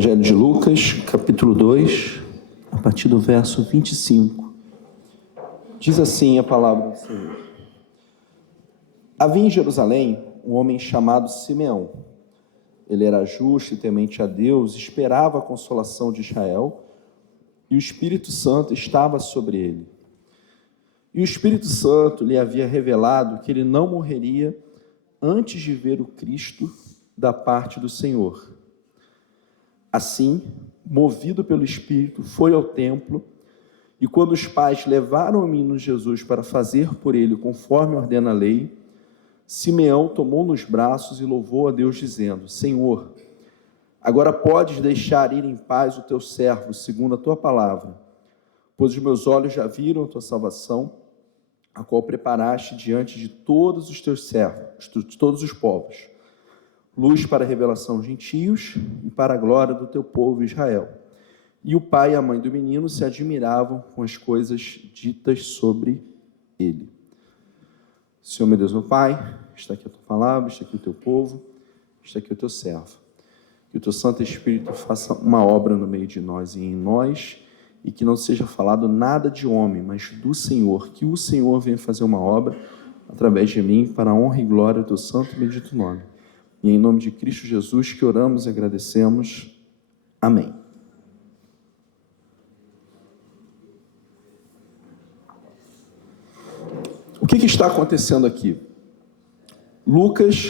Evangelho de Lucas, capítulo 2, a partir do verso 25. Diz assim a palavra do Senhor. Havia em Jerusalém um homem chamado Simeão. Ele era justo e temente a Deus, esperava a consolação de Israel, e o Espírito Santo estava sobre ele. E o Espírito Santo lhe havia revelado que ele não morreria antes de ver o Cristo da parte do Senhor. Assim, movido pelo Espírito, foi ao templo, e quando os pais levaram o menino Jesus para fazer por ele conforme ordena a lei, Simeão tomou nos braços e louvou a Deus, dizendo: Senhor, agora podes deixar ir em paz o teu servo, segundo a tua palavra, pois os meus olhos já viram a tua salvação, a qual preparaste diante de todos os teus servos, de todos os povos, luz para a revelação aos gentios e para a glória do teu povo Israel. E o pai e a mãe do menino se admiravam com as coisas ditas sobre ele. Senhor, meu Deus, meu Pai, está aqui a tua palavra, está aqui o teu povo, está aqui o teu servo. Que o teu Santo Espírito faça uma obra no meio de nós e em nós, e que não seja falado nada de homem, mas do Senhor. Que o Senhor venha fazer uma obra através de mim, para a honra e glória do teu santo e bendito nome. E em nome de Cristo Jesus que oramos e agradecemos. Amém. O que está acontecendo aqui? Lucas,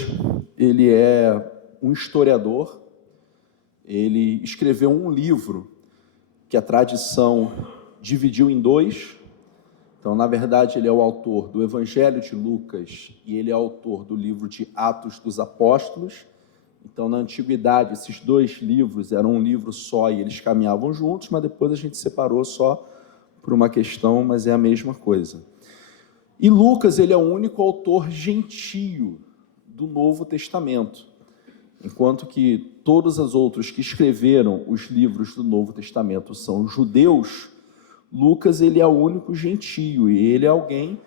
ele é um historiador, ele escreveu um livro que a tradição dividiu em dois. Então, na verdade, ele é o autor do Evangelho de Lucas e ele é autor do livro de Atos dos Apóstolos. Então, na antiguidade, esses dois livros eram um livro só e eles caminhavam juntos, mas depois a gente separou só por uma questão, mas é a mesma coisa. E Lucas, ele é o único autor gentio do Novo Testamento, enquanto que todos os outros que escreveram os livros do Novo Testamento são judeus. Lucas, ele é o único gentio, e ele é alguém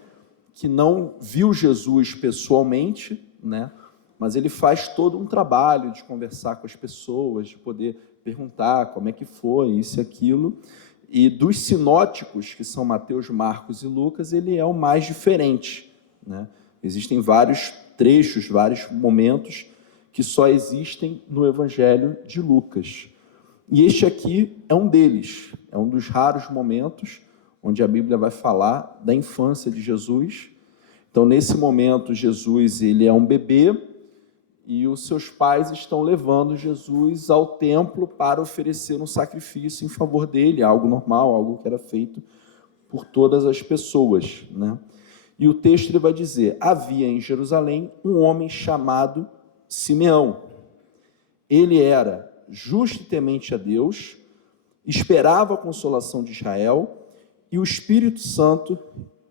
que não viu Jesus pessoalmente, né? Mas ele faz todo um trabalho de conversar com as pessoas, de poder perguntar como é que foi, isso e aquilo. E dos sinóticos, que são Mateus, Marcos e Lucas, ele é o mais diferente, né? Existem vários trechos, vários momentos que só existem no Evangelho de Lucas. E este aqui é um deles, é um dos raros momentos onde a Bíblia vai falar da infância de Jesus. Então, nesse momento, Jesus, ele é um bebê e os seus pais estão levando Jesus ao templo para oferecer um sacrifício em favor dele, algo normal, algo que era feito por todas as pessoas, né? E o texto ele vai dizer: havia em Jerusalém um homem chamado Simeão. Ele era justo e temente a Deus, esperava a consolação de Israel, e o Espírito Santo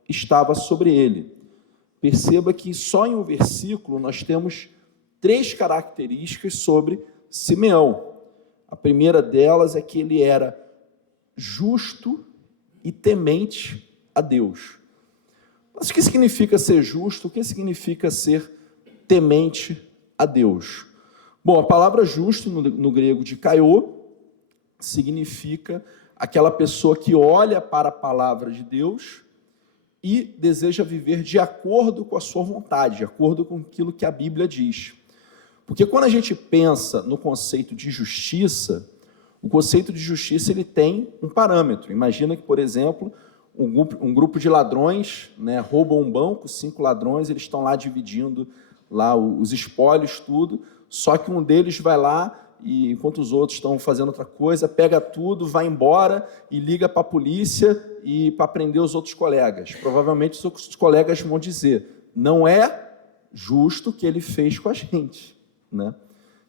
estava sobre ele. Perceba que só em um versículo nós temos 3 características sobre Simeão. A primeira delas é que ele era justo e temente a Deus. Mas o que significa ser justo? O que significa ser temente a Deus? Bom, a palavra justo no grego de kaiô significa aquela pessoa que olha para a palavra de Deus e deseja viver de acordo com a sua vontade, de acordo com aquilo que a Bíblia diz. Porque quando a gente pensa no conceito de justiça, o conceito de justiça ele tem um parâmetro. Imagina que, por exemplo, um grupo de ladrões, né, roubam um banco, 5 ladrões, eles estão lá dividindo lá os espólios, tudo, só que um deles vai lá e, enquanto os outros estão fazendo outra coisa, pega tudo, vai embora e liga para a polícia e para prender os outros colegas. Provavelmente os outros colegas vão dizer: não é justo o que ele fez com a gente, né?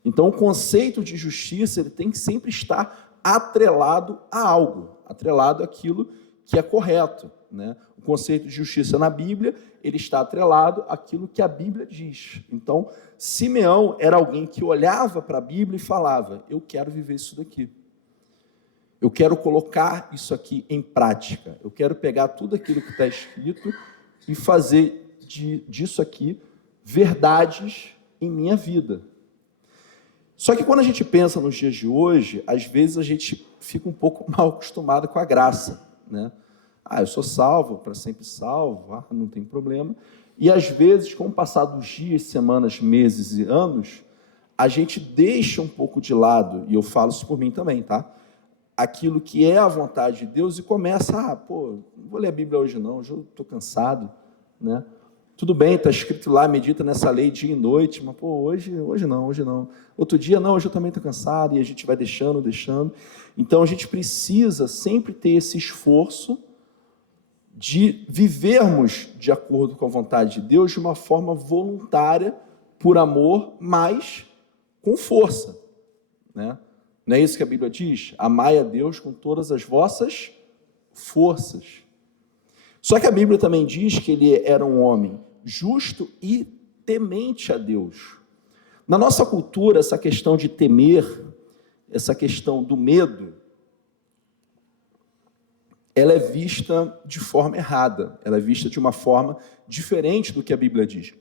Então, o conceito de justiça ele tem que sempre estar atrelado a algo, atrelado àquilo que é correto, né? O conceito de justiça na Bíblia, ele está atrelado àquilo que a Bíblia diz. Então, Simeão era alguém que olhava para a Bíblia e falava: eu quero viver isso daqui. Eu quero colocar isso aqui em prática. Eu quero pegar tudo aquilo que está escrito e fazer disso aqui verdades em minha vida. Só que quando a gente pensa nos dias de hoje, às vezes a gente fica um pouco mal acostumado com a graça, né? Eu sou salvo, para sempre salvo, não tem problema. E às vezes, com o passar dos dias, semanas, meses e anos, a gente deixa um pouco de lado, e eu falo isso por mim também, tá? Aquilo que é a vontade de Deus e começa, não vou ler a Bíblia hoje não, hoje eu estou cansado, né? Tudo bem, está escrito lá, medita nessa lei dia e noite, mas hoje não. Outro dia não, hoje eu também estou cansado, e a gente vai deixando. Então a gente precisa sempre ter esse esforço de vivermos de acordo com a vontade de Deus de uma forma voluntária, por amor, mas com força, né? Não é isso que a Bíblia diz? Amai a Deus com todas as vossas forças. Só que a Bíblia também diz que ele era um homem justo e temente a Deus. Na nossa cultura, essa questão de temer, essa questão do medo, ela é vista de forma errada, ela é vista de uma forma diferente do que a Bíblia diz.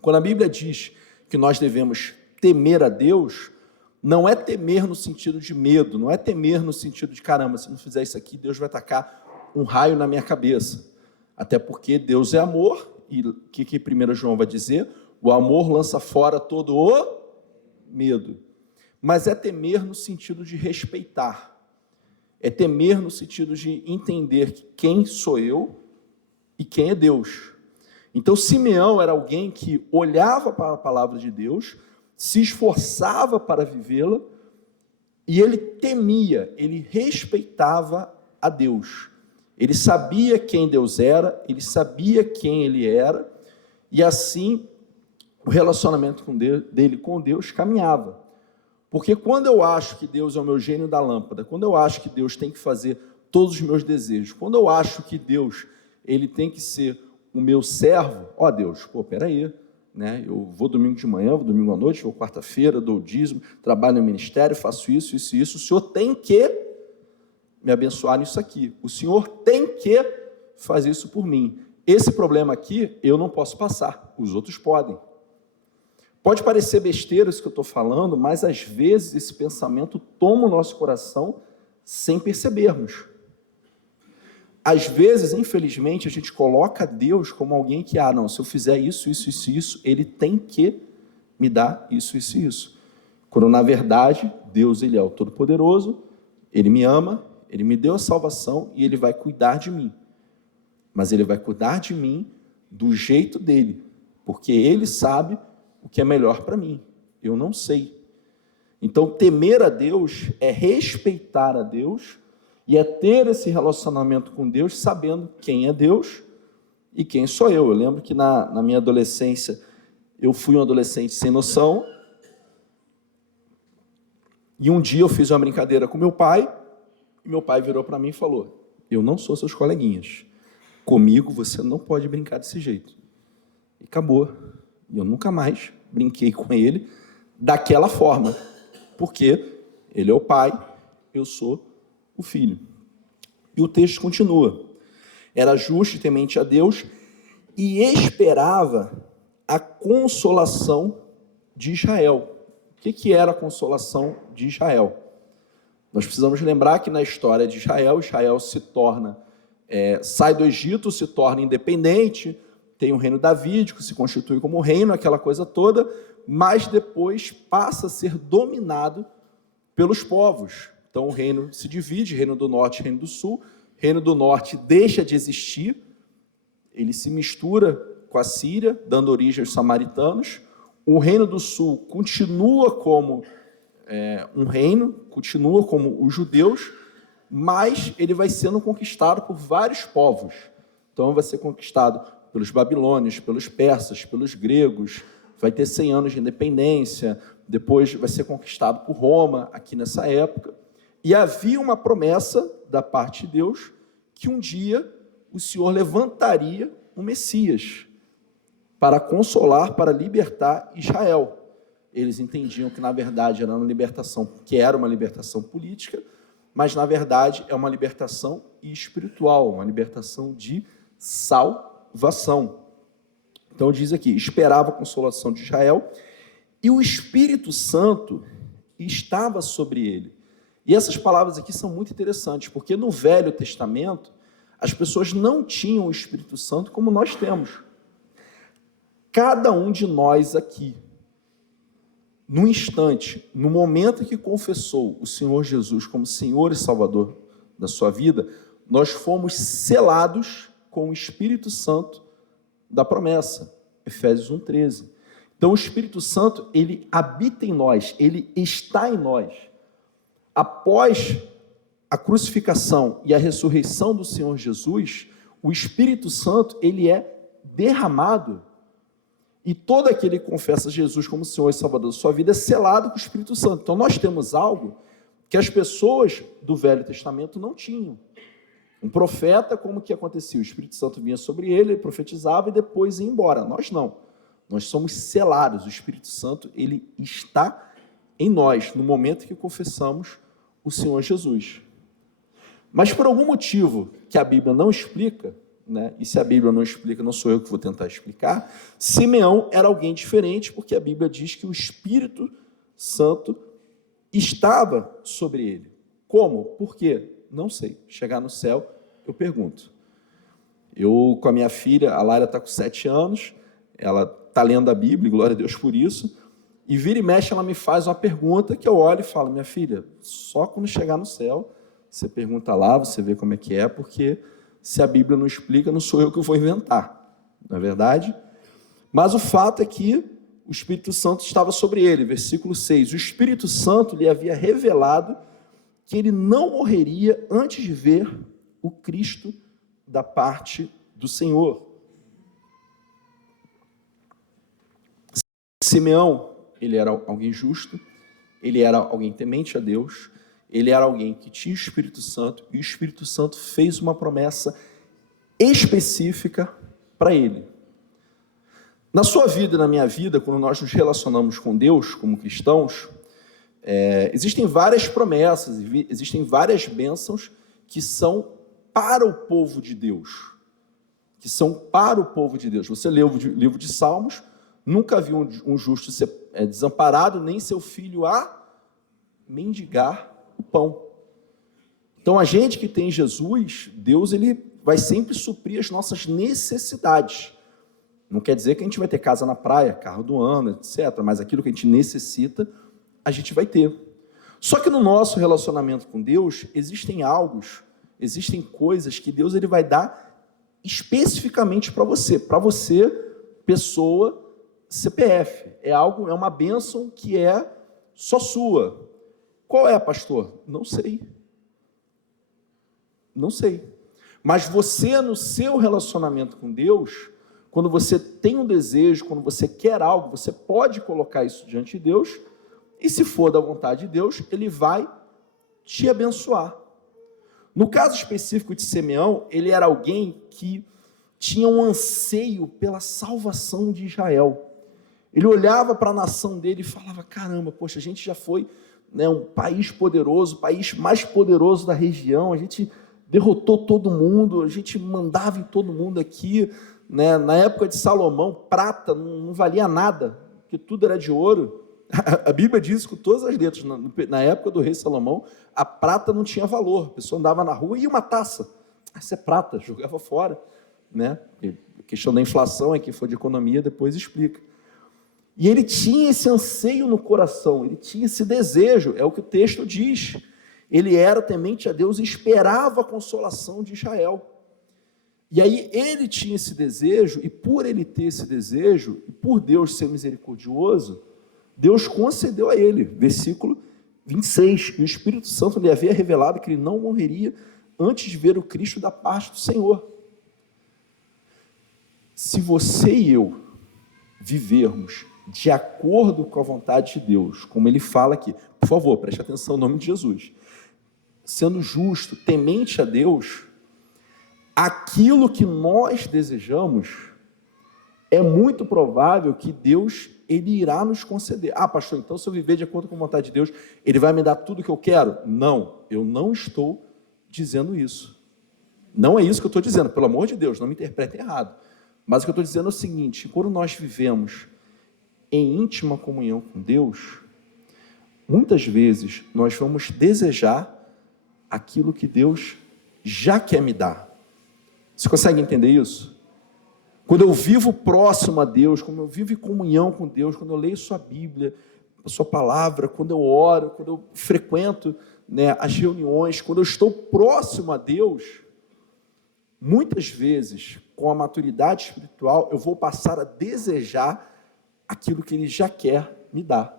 Quando a Bíblia diz que nós devemos temer a Deus, não é temer no sentido de medo, não é temer no sentido de, caramba, se não fizer isso aqui, Deus vai tacar um raio na minha cabeça. Até porque Deus é amor, e o que 1 João vai dizer? O amor lança fora todo o medo. Mas é temer no sentido de respeitar. É temer no sentido de entender quem sou eu e quem é Deus. Então, Simeão era alguém que olhava para a palavra de Deus, se esforçava para vivê-la, e ele temia, ele respeitava a Deus. Ele sabia quem Deus era, ele sabia quem ele era, e assim o relacionamento dele com Deus caminhava. Porque quando eu acho que Deus é o meu gênio da lâmpada, quando eu acho que Deus tem que fazer todos os meus desejos, quando eu acho que Deus ele tem que ser o meu servo, Deus, peraí, né? Eu vou domingo de manhã, vou domingo à noite, vou quarta-feira, dou o dízimo, trabalho no ministério, faço isso, o Senhor tem que me abençoar nisso aqui, o Senhor tem que fazer isso por mim. Esse problema aqui, eu não posso passar, os outros podem. Pode parecer besteira isso que eu estou falando, mas às vezes esse pensamento toma o nosso coração sem percebermos. Às vezes, infelizmente, a gente coloca Deus como alguém que, se eu fizer isso, ele tem que me dar isso. Quando, na verdade, Deus ele é o Todo-Poderoso, ele me ama, ele me deu a salvação e ele vai cuidar de mim. Mas ele vai cuidar de mim do jeito dele, porque ele sabe o que é melhor para mim. Eu não sei. Então, temer a Deus é respeitar a Deus e é ter esse relacionamento com Deus sabendo quem é Deus e quem sou eu. Eu lembro que na minha adolescência, eu fui um adolescente sem noção, e um dia eu fiz uma brincadeira com meu pai, e meu pai virou para mim e falou: eu não sou seus coleguinhas, comigo você não pode brincar desse jeito. E acabou. E eu nunca mais brinquei com ele daquela forma, porque ele é o pai, eu sou o filho. E o texto continua: era justo e temente a Deus e esperava a consolação de Israel. O que era a consolação de Israel? Nós precisamos lembrar que na história de Israel se torna, sai do Egito, se torna independente, tem o reino davídico, se constitui como reino, aquela coisa toda, mas depois passa a ser dominado pelos povos. Então o reino se divide, reino do norte e reino do sul. Reino do norte deixa de existir, ele se mistura com a Síria, dando origem aos samaritanos. O reino do sul continua como um reino, continua como os judeus, mas ele vai sendo conquistado por vários povos. Então vai ser conquistado pelos babilônios, pelos persas, pelos gregos, vai ter 100 anos de independência, depois vai ser conquistado por Roma, aqui nessa época. E havia uma promessa da parte de Deus que um dia o Senhor levantaria um Messias para consolar, para libertar Israel. Eles entendiam que, na verdade, era uma libertação política, mas, na verdade, é uma libertação espiritual, uma libertação de salvação. Então, diz aqui: esperava a consolação de Israel, e o Espírito Santo, estava sobre ele. E essas palavras aqui são muito interessantes, porque no Velho Testamento, as pessoas não tinham o Espírito Santo como nós temos. Cada um de nós aqui, no instante, no momento que confessou o Senhor Jesus como Senhor e Salvador da sua vida, nós fomos selados com o Espírito Santo da promessa, Efésios 1,13. Então o Espírito Santo, ele habita em nós, ele está em nós. Após a crucificação e a ressurreição do Senhor Jesus, o Espírito Santo, ele é derramado. E todo aquele que confessa Jesus como Senhor e Salvador da sua vida é selado com o Espírito Santo. Então nós temos algo que as pessoas do Velho Testamento não tinham. Um profeta, como que acontecia? O Espírito Santo vinha sobre ele, ele profetizava e depois ia embora. Nós não. Nós somos selados. O Espírito Santo, ele está em nós, no momento que confessamos o Senhor Jesus. Mas por algum motivo que a Bíblia não explica, né? E se a Bíblia não explica, não sou eu que vou tentar explicar, Simeão era alguém diferente, porque a Bíblia diz que o Espírito Santo estava sobre ele. Como? Por quê? Não sei. Chegar no céu, eu pergunto. Eu, com a minha filha, a Lara está com 7 anos, ela está lendo a Bíblia, glória a Deus por isso, e vira e mexe, ela me faz uma pergunta que eu olho e falo, minha filha, só quando chegar no céu, você pergunta lá, você vê como é que é, porque se a Bíblia não explica, não sou eu que vou inventar, não é verdade? Mas o fato é que o Espírito Santo estava sobre ele, versículo 6, o Espírito Santo lhe havia revelado que ele não morreria antes de ver o Cristo da parte do Senhor. Simeão, ele era alguém justo, ele era alguém temente a Deus, ele era alguém que tinha o Espírito Santo, e o Espírito Santo fez uma promessa específica para ele. Na sua vida e na minha vida, quando nós nos relacionamos com Deus como cristãos, existem várias promessas, existem várias bênçãos que são para o povo de Deus. Que são para o povo de Deus. Você lê o livro de Salmos, nunca viu um justo ser desamparado, nem seu filho a mendigar o pão. Então, a gente que tem Jesus, Deus, ele vai sempre suprir as nossas necessidades. Não quer dizer que a gente vai ter casa na praia, carro do ano, etc. Mas aquilo que a gente necessita, a gente vai ter. Só que no nosso relacionamento com Deus, existem coisas que Deus ele vai dar especificamente para você, pessoa, CPF. É uma bênção que é só sua. Qual é, pastor? Não sei. Não sei. Mas você, no seu relacionamento com Deus, quando você tem um desejo, quando você quer algo, você pode colocar isso diante de Deus, e se for da vontade de Deus, ele vai te abençoar. No caso específico de Simeão, ele era alguém que tinha um anseio pela salvação de Israel. Ele olhava para a nação dele e falava, caramba, poxa, a gente já foi, né, um país poderoso, o país mais poderoso da região, a gente derrotou todo mundo, a gente mandava em todo mundo aqui, né? Na época de Salomão, prata não valia nada, porque tudo era de ouro. A Bíblia diz com todas as letras, na época do rei Salomão, a prata não tinha valor, a pessoa andava na rua e uma taça, essa é prata, jogava fora, né? A questão da inflação, quem for de economia depois explica. E ele tinha esse anseio no coração, ele tinha esse desejo, é o que o texto diz. Ele era temente a Deus e esperava a consolação de Israel. E aí ele tinha esse desejo, e por ele ter esse desejo, e por Deus ser misericordioso, Deus concedeu a ele, versículo 26, e o Espírito Santo lhe havia revelado que ele não morreria antes de ver o Cristo da parte do Senhor. Se você e eu vivermos de acordo com a vontade de Deus, como ele fala aqui, por favor, preste atenção no nome de Jesus, sendo justo, temente a Deus, aquilo que nós desejamos, é muito provável que Deus, ele irá nos conceder. Ah, pastor, então se eu viver de acordo com a vontade de Deus, ele vai me dar tudo o que eu quero? Não, eu não estou dizendo isso. Não é isso que eu estou dizendo, pelo amor de Deus, não me interpretem errado. Mas o que eu estou dizendo é o seguinte, quando nós vivemos em íntima comunhão com Deus, muitas vezes nós vamos desejar aquilo que Deus já quer me dar. Você consegue entender isso? Quando eu vivo próximo a Deus, quando eu vivo em comunhão com Deus, quando eu leio sua Bíblia, a sua palavra, quando eu oro, quando eu frequento, as reuniões, quando eu estou próximo a Deus, muitas vezes, com a maturidade espiritual, eu vou passar a desejar aquilo que Ele já quer me dar.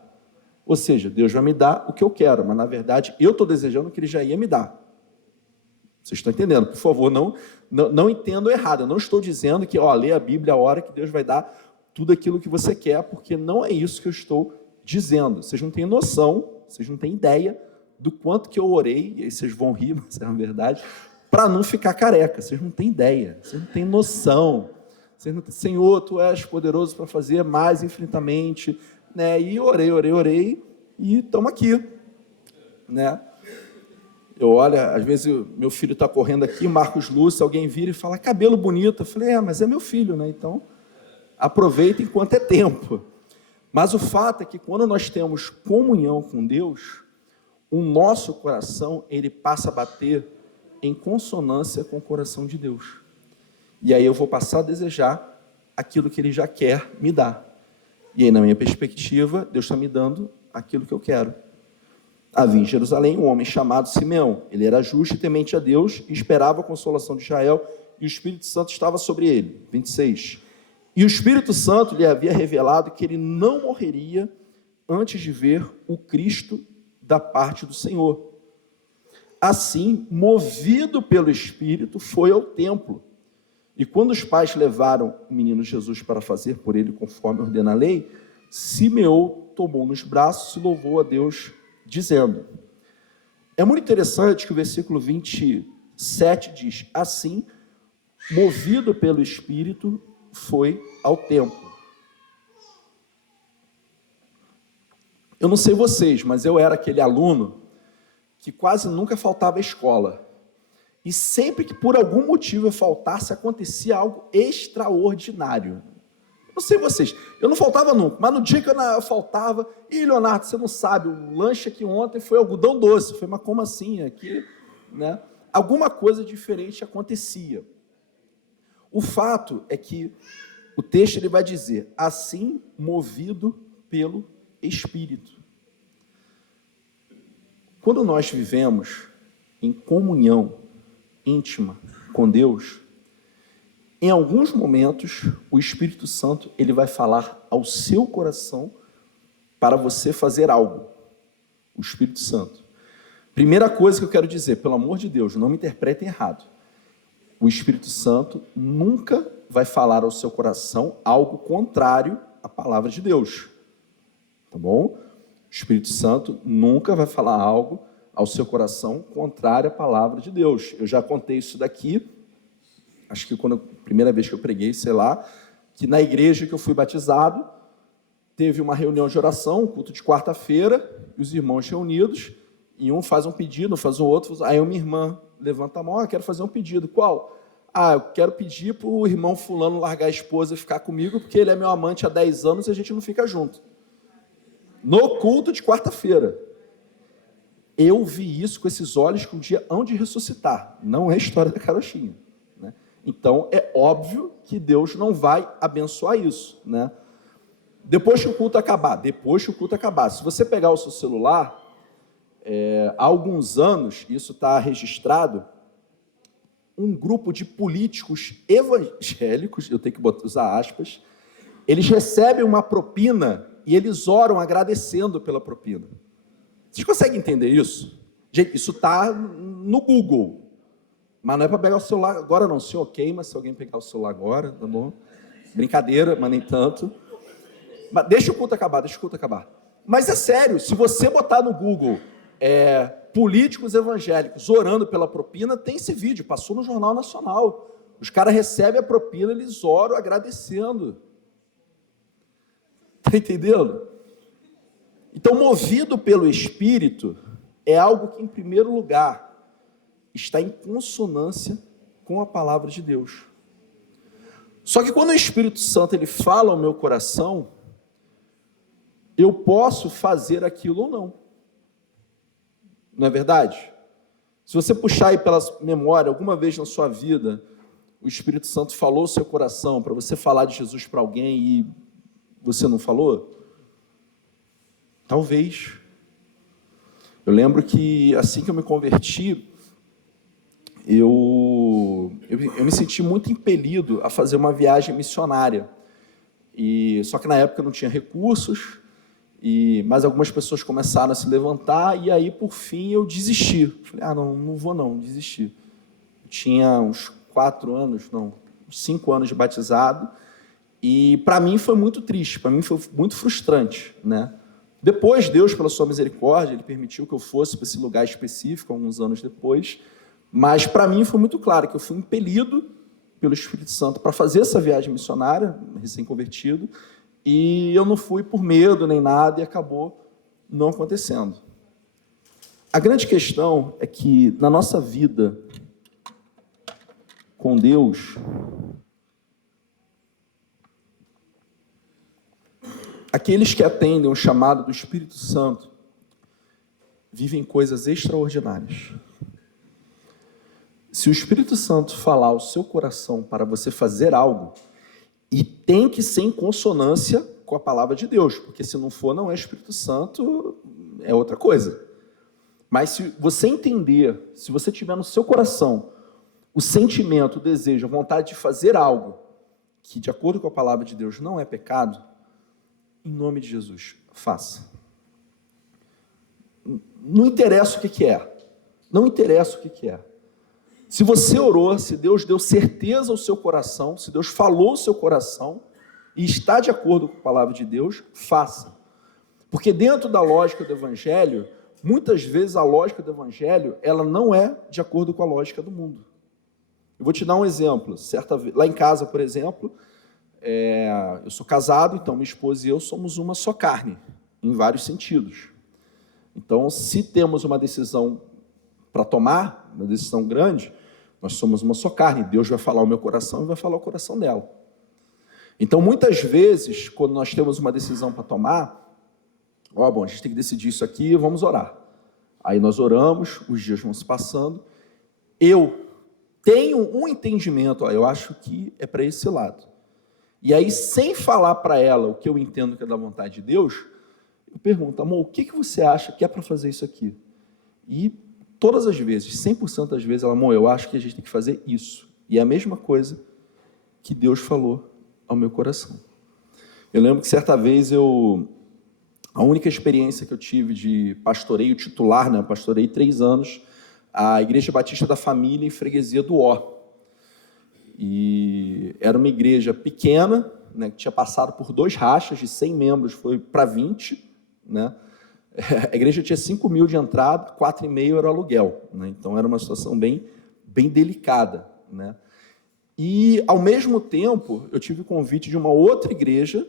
Ou seja, Deus vai me dar o que eu quero, mas na verdade eu estou desejando o que Ele já ia me dar. Vocês estão entendendo? Por favor, não entendam errado. Eu não estou dizendo que, lê a Bíblia a hora que Deus vai dar tudo aquilo que você quer, porque não é isso que eu estou dizendo. Vocês não têm noção, vocês não têm ideia do quanto que eu orei, e aí vocês vão rir, mas é uma verdade, para não ficar careca. Vocês não têm ideia, vocês não têm noção. Vocês não têm, Senhor, Tu és poderoso para fazer mais infinitamente, E orei, e estamos aqui, Eu olho, às vezes meu filho está correndo aqui, Marcos Lúcio, alguém vira e fala, cabelo bonito. Eu falei, mas é meu filho, Então, aproveita enquanto é tempo. Mas o fato é que quando nós temos comunhão com Deus, o nosso coração, ele passa a bater em consonância com o coração de Deus. E aí eu vou passar a desejar aquilo que Ele já quer me dar. E aí, na minha perspectiva, Deus está me dando aquilo que eu quero. Havia em Jerusalém um homem chamado Simeão. Ele era justo e temente a Deus e esperava a consolação de Israel, e o Espírito Santo estava sobre ele. 26. E o Espírito Santo lhe havia revelado que ele não morreria antes de ver o Cristo da parte do Senhor. Assim, movido pelo Espírito, foi ao templo. E quando os pais levaram o menino Jesus para fazer por ele conforme ordena a lei, Simeão tomou nos braços e louvou a Deus, dizendo... É muito interessante que o versículo 27 diz, assim, movido pelo Espírito, foi ao templo. Eu não sei vocês, mas eu era aquele aluno que quase nunca faltava à escola. E sempre que por algum motivo eu faltasse, acontecia algo extraordinário. Não sei vocês, eu não faltava nunca, mas no dia que eu faltava, Leonardo, você não sabe, o lanche aqui ontem foi algodão doce. Foi, mas como assim? Aqui, Alguma coisa diferente acontecia. O fato é que o texto ele vai dizer, assim movido pelo Espírito. Quando nós vivemos em comunhão íntima com Deus, em alguns momentos, o Espírito Santo ele vai falar ao seu coração para você fazer algo. O Espírito Santo. Primeira coisa que eu quero dizer, pelo amor de Deus, não me interpretem errado. O Espírito Santo nunca vai falar ao seu coração algo contrário à palavra de Deus. Tá bom? O Espírito Santo nunca vai falar algo ao seu coração contrário à palavra de Deus. Eu já contei isso daqui, acho que primeira vez que eu preguei, que na igreja que eu fui batizado, teve uma reunião de oração, um culto de quarta-feira, e os irmãos reunidos, e um faz um pedido, faz o outro, aí uma irmã levanta a mão, quero fazer um pedido. Qual? Eu quero pedir para o irmão fulano largar a esposa e ficar comigo, porque ele é meu amante há 10 anos e a gente não fica junto. No culto de quarta-feira. Eu vi isso com esses olhos que um dia hão de ressuscitar. Não é história da carochinha. Então, é óbvio que Deus não vai abençoar isso. Depois que o culto acabar, se você pegar o seu celular, há alguns anos, isso está registrado, um grupo de políticos evangélicos, eu tenho que usar aspas, eles recebem uma propina e eles oram agradecendo pela propina. Vocês conseguem entender isso? Gente, isso está no Google, mas não é para pegar o celular agora não, senhor, mas se alguém pegar o celular agora, tá bom? Brincadeira, mas nem tanto. Mas deixa o culto acabar. Mas é sério, se você botar no Google, políticos evangélicos orando pela propina, tem esse vídeo, passou no Jornal Nacional. Os caras recebem a propina, eles oram agradecendo. Está entendendo? Então, movido pelo Espírito, é algo que, em primeiro lugar, está em consonância com a palavra de Deus. Só que quando o Espírito Santo ele fala ao meu coração, eu posso fazer aquilo ou não. não é verdade? Se você puxar aí pela memória, alguma vez na sua vida, o Espírito Santo falou o seu coração para você falar de Jesus para alguém e você não falou? Talvez. Eu lembro que assim que eu me converti, eu me senti muito impelido a fazer uma viagem missionária. Só que na época eu não tinha recursos, mas algumas pessoas começaram a se levantar, e aí, por fim, eu desisti. Falei, não vou não, desisti. Eu tinha uns 5 anos de batizado, e para mim foi muito triste, para mim foi muito frustrante, né? Depois, Deus, pela sua misericórdia, Ele permitiu que eu fosse para esse lugar específico, alguns anos depois, mas para mim foi muito claro que eu fui impelido pelo Espírito Santo para fazer essa viagem missionária, recém-convertido, e eu não fui por medo nem nada, e acabou não acontecendo. A grande questão é que na nossa vida com Deus, aqueles que atendem o chamado do Espírito Santo vivem coisas extraordinárias. Se o Espírito Santo falar ao seu coração para você fazer algo, e tem que ser em consonância com a palavra de Deus, porque se não for, não é Espírito Santo, é outra coisa. Mas se você entender, se você tiver no seu coração o sentimento, o desejo, a vontade de fazer algo que, de acordo com a palavra de Deus, não é pecado, em nome de Jesus, faça. Não interessa o que é. Não interessa o que é. Se você orou, se Deus deu certeza ao seu coração, se Deus falou ao seu coração e está de acordo com a palavra de Deus, faça. Porque dentro da lógica do Evangelho, muitas vezes a lógica do Evangelho, ela não é de acordo com a lógica do mundo. Eu vou te dar um exemplo. Certa vez, lá em casa, por exemplo, eu sou casado, então minha esposa e eu somos uma só carne, em vários sentidos. Então, se temos uma decisão para tomar, uma decisão grande, nós somos uma só carne. Deus vai falar o meu coração e vai falar o coração dela. Então, muitas vezes, quando nós temos uma decisão para tomar, a gente tem que decidir isso aqui, vamos orar. Aí nós oramos, os dias vão se passando. Eu tenho um entendimento, eu acho que é para esse lado. E aí, sem falar para ela o que eu entendo que é da vontade de Deus, eu pergunto, amor, o que você acha que é para fazer isso aqui? E todas as vezes, 100% das vezes, ela, amor, eu acho que a gente tem que fazer isso. E é a mesma coisa que Deus falou ao meu coração. Eu lembro que certa vez a única experiência que eu tive de pastoreio titular, né, eu pastorei 3 anos, a Igreja Batista da Família em Freguesia do Ó. E era uma igreja pequena, né, que tinha passado por 2 rachas, de 100 membros foi para 20, né? A igreja tinha 5.000 de entrada, 4,5 era o aluguel, né? Então era uma situação bem delicada, né? E ao mesmo tempo eu tive o convite de uma outra igreja,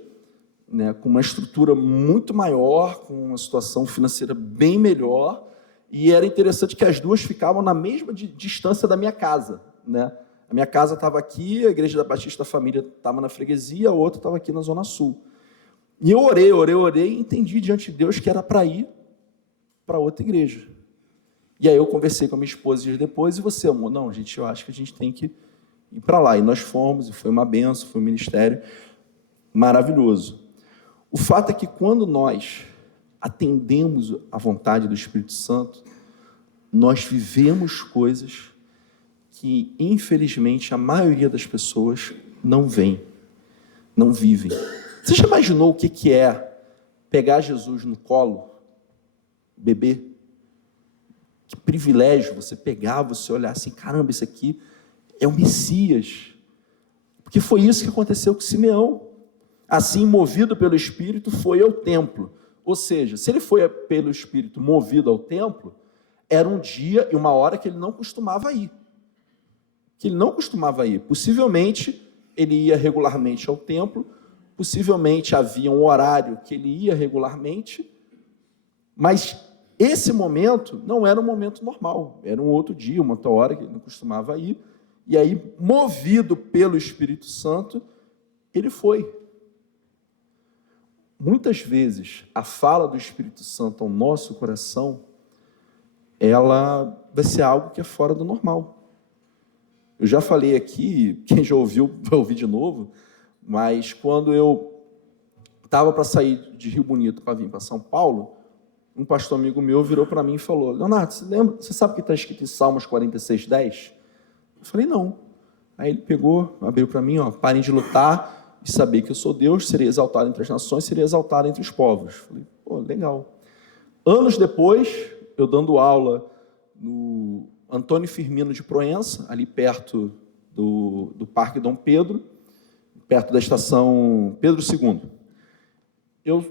né, com uma estrutura muito maior, com uma situação financeira bem melhor, e era interessante que as duas ficavam na mesma distância da minha casa, né? A minha casa estava aqui, a Igreja da Batista da Família estava na freguesia, a outra estava aqui na Zona Sul. E eu orei e entendi diante de Deus que era para ir para outra igreja. E aí eu conversei com a minha esposa dias depois, e você, amor? Não, gente, eu acho que a gente tem que ir para lá. E nós fomos, e foi uma benção, foi um ministério maravilhoso. O fato é que quando nós atendemos à vontade do Espírito Santo, nós vivemos coisas que, infelizmente, a maioria das pessoas não vivem. Você já imaginou o que é pegar Jesus no colo, bebê? Que privilégio você pegar, você olhar assim, caramba, esse aqui é o Messias. Porque foi isso que aconteceu com Simeão. Assim, movido pelo Espírito, foi ao templo. Ou seja, se ele foi pelo Espírito movido ao templo, era um dia e uma hora que ele não costumava ir. Possivelmente, ele ia regularmente ao templo, possivelmente havia um horário que ele ia regularmente, mas esse momento não era um momento normal, era um outro dia, uma outra hora que ele não costumava ir, e aí, movido pelo Espírito Santo, ele foi. Muitas vezes, a fala do Espírito Santo ao nosso coração ela vai ser algo que é fora do normal. Eu já falei aqui, quem já ouviu, vai ouvir de novo, mas quando eu estava para sair de Rio Bonito para vir para São Paulo, um pastor amigo meu virou para mim e falou: Leonardo, você sabe o que está escrito em Salmos 46:10? Eu falei: não. Aí ele pegou, abriu para mim: parem de lutar e saber que eu sou Deus, serei exaltado entre as nações, serei exaltado entre os povos. Eu falei: pô, legal. Anos depois, eu dando aula no Antônio Firmino de Proença, ali perto do Parque Dom Pedro, perto da estação Pedro II. Eu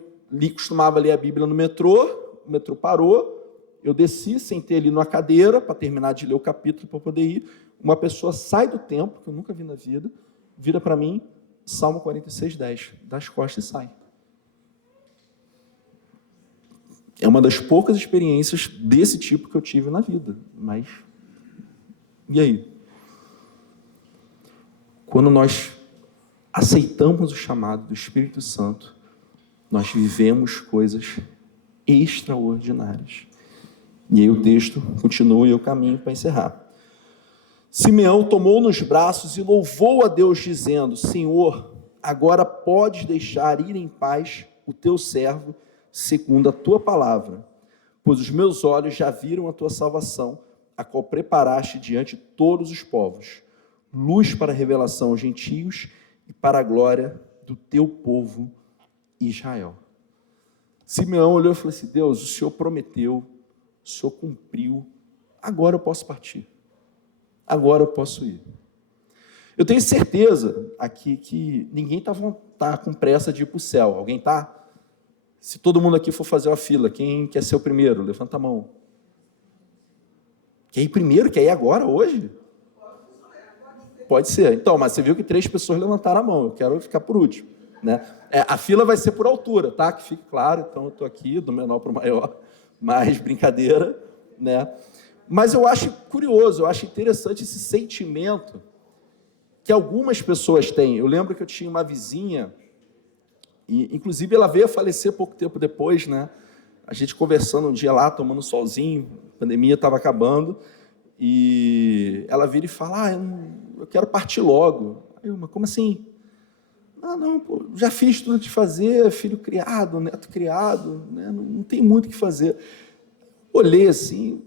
costumava ler a Bíblia no metrô, o metrô parou, eu desci, sentei ali numa cadeira para terminar de ler o capítulo para poder ir. Uma pessoa sai do templo, que eu nunca vi na vida, vira para mim, Salmo 46:10, dá as costas e sai. É uma das poucas experiências desse tipo que eu tive na vida, mas e aí? Quando nós aceitamos o chamado do Espírito Santo, nós vivemos coisas extraordinárias. E aí o texto continua e eu caminho para encerrar. Simeão tomou nos braços e louvou a Deus, dizendo: Senhor, agora podes deixar ir em paz o teu servo, segundo a tua palavra, pois os meus olhos já viram a tua salvação, a qual preparaste diante de todos os povos, luz para a revelação aos gentios e para a glória do teu povo Israel. Simeão olhou e falou assim: Deus, o Senhor prometeu, o Senhor cumpriu, agora eu posso partir, agora eu posso ir. Eu tenho certeza aqui que ninguém está com pressa de ir para o céu. Alguém está? Se todo mundo aqui for fazer uma fila, quem quer ser o primeiro? Levanta a mão. Quer ir primeiro? Quer ir agora, hoje? Pode ser. Então, mas você viu que 3 pessoas levantaram a mão. Eu quero ficar por último, né? A fila vai ser por altura, tá? Que fique claro. Então, eu estou aqui do menor para o maior. Mas, brincadeira, né? Mas eu acho curioso, eu acho interessante esse sentimento que algumas pessoas têm. Eu lembro que eu tinha uma vizinha, e inclusive ela veio a falecer pouco tempo depois, né? A gente conversando um dia lá, tomando um solzinho, a pandemia estava acabando, e ela vira e fala: eu quero partir logo. Aí eu: mas como assim? Não, pô, já fiz tudo de fazer, filho criado, neto criado, né? Não tem muito o que fazer. Olhei assim,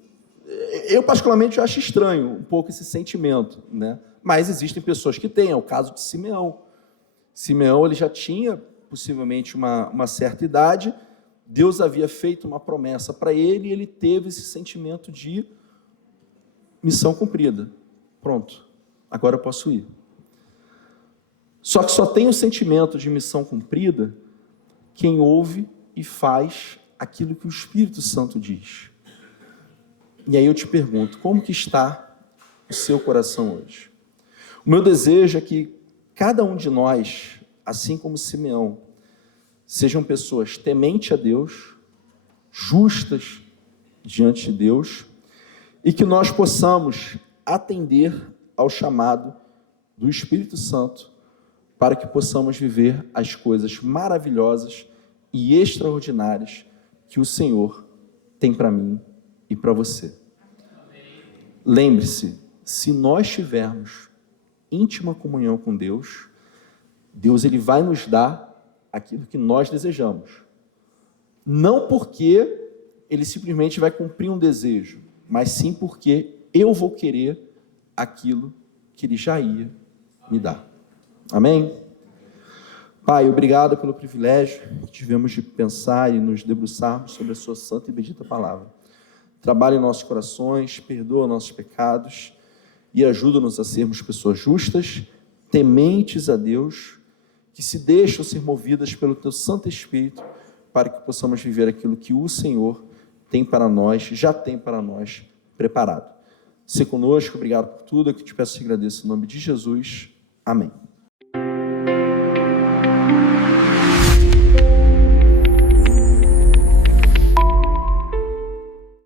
eu particularmente acho estranho um pouco esse sentimento, né? Mas existem pessoas que têm, é o caso de Simeão. Simeão, ele já tinha possivelmente uma certa idade, Deus havia feito uma promessa para ele e ele teve esse sentimento de missão cumprida. Pronto, agora eu posso ir. Só que só tem o sentimento de missão cumprida quem ouve e faz aquilo que o Espírito Santo diz. E aí eu te pergunto, como que está o seu coração hoje? O meu desejo é que cada um de nós, assim como Simeão, sejam pessoas tementes a Deus, justas diante de Deus, e que nós possamos atender ao chamado do Espírito Santo para que possamos viver as coisas maravilhosas e extraordinárias que o Senhor tem para mim e para você. Lembre-se, se nós tivermos íntima comunhão com Deus, Deus ele vai nos dar aquilo que nós desejamos. Não porque ele simplesmente vai cumprir um desejo, mas sim porque eu vou querer aquilo que ele já ia me dar. Amém? Pai, obrigado pelo privilégio que tivemos de pensar e nos debruçarmos sobre a sua santa e bendita palavra. Trabalha em nossos corações, perdoa nossos pecados e ajuda-nos a sermos pessoas justas, tementes a Deus, que se deixam ser movidas pelo teu Santo Espírito, para que possamos viver aquilo que o Senhor tem para nós, já tem para nós preparado. Se conosco, obrigado por tudo, eu que te peço e agradeço em nome de Jesus. Amém.